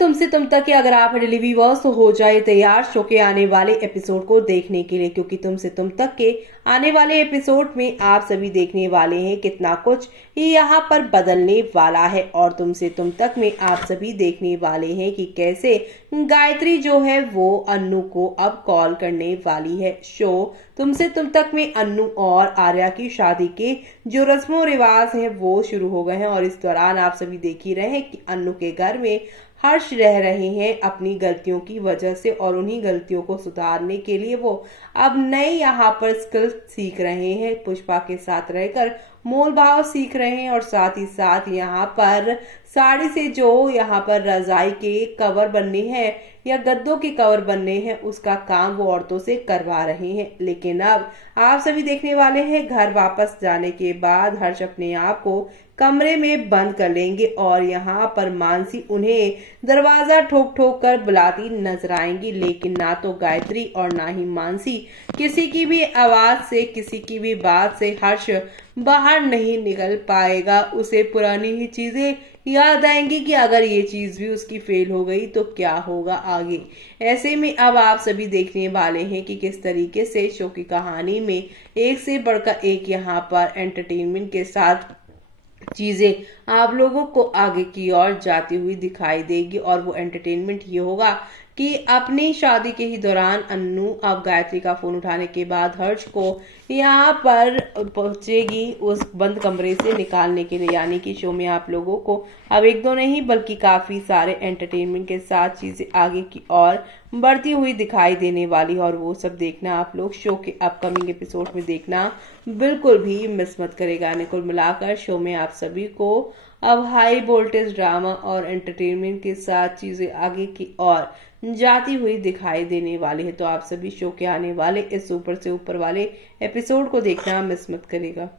तुमसे तुम तक के अगर आप डिलीवरी वर्स तो हो जाए तैयार शो के आने वाले एपिसोड को देखने के लिए, क्योंकि तुमसे तुम तक के आने वाले एपिसोड में आप सभी देखने वाले हैं कितना कुछ यहाँ पर बदलने वाला है। और तुमसे तुम तक में आप सभी देखने वाले हैं कि कैसे गायत्री जो है वो अन्नू को अब कॉल करने वाली है। शो तुमसे तुम तक में अन्नू और आर्या की शादी के जो रस्मों रिवाज हैं वो शुरू हो गए हैं, और इस दौरान आप सभी देख ही रहे हैं कि अन्नू के घर में हर्ष रह रहे हैं अपनी गलतियों की वजह से, और उन्हीं गलतियों को सुधारने के लिए वो अब नए यहाँ पर स्किल्स सीख रहे हैं। पुष्पा के साथ रहकर मोल भाव सीख रहे हैं, और साथ ही साथ यहाँ पर साड़ी से जो यहाँ पर रजाई के कवर बनने हैं या गद्दों के कवर बनने हैं उसका काम वो औरतों से करवा रहे हैं। लेकिन अब आप सभी देखने वाले हैं घर वापस जाने के बाद हर्ष अपने आप को कमरे में बंद कर लेंगे, और यहाँ पर मानसी उन्हें दरवाजा ठोक ठोक कर बुलाती नजर आएंगी। लेकिन ना तो गायत्री और ना ही मानसी किसी की भी आवाज से, किसी की भी बात से हर्ष बाहर नहीं निकल पाएगा। उसे पुरानी ही चीजें याद आएंगी कि अगर ये चीज भी उसकी फेल हो गई तो क्या होगा आगे। ऐसे में अब आप सभी देखने वाले हैं कि किस तरीके से शो की कहानी में एक से बढ़कर एक यहाँ पर एंटरटेनमेंट के साथ चीजें आप लोगों को आगे की ओर जाती हुई दिखाई देगी। और वो एंटरटेनमेंट ये होगा कि अपनी शादी के ही दौरान अन्नू अब गायत्री का फोन उठाने के बाद हर्ष को यहाँ पर पहुंचेगी उस बंद कमरे से निकालने के लिए। यानी कि शो में आप लोगों को अब एक दो नहीं बल्कि काफी सारे एंटरटेनमेंट के साथ चीजें आगे की ओर बढ़ती हुई दिखाई देने वाली, और वो सब देखना आप लोग शो के अपकमिंग एपिसोड में देखना बिल्कुल भी मिस मत करेगा। कुल मिलाकर शो में आप सभी को अब हाई वोल्टेज ड्रामा और एंटरटेनमेंट के साथ चीजें आगे की ओर जाती हुई दिखाई देने वाली है। तो आप सभी शो के आने वाले इस ऊपर से ऊपर वाले एपिसोड को देखना मिस मत करेगा।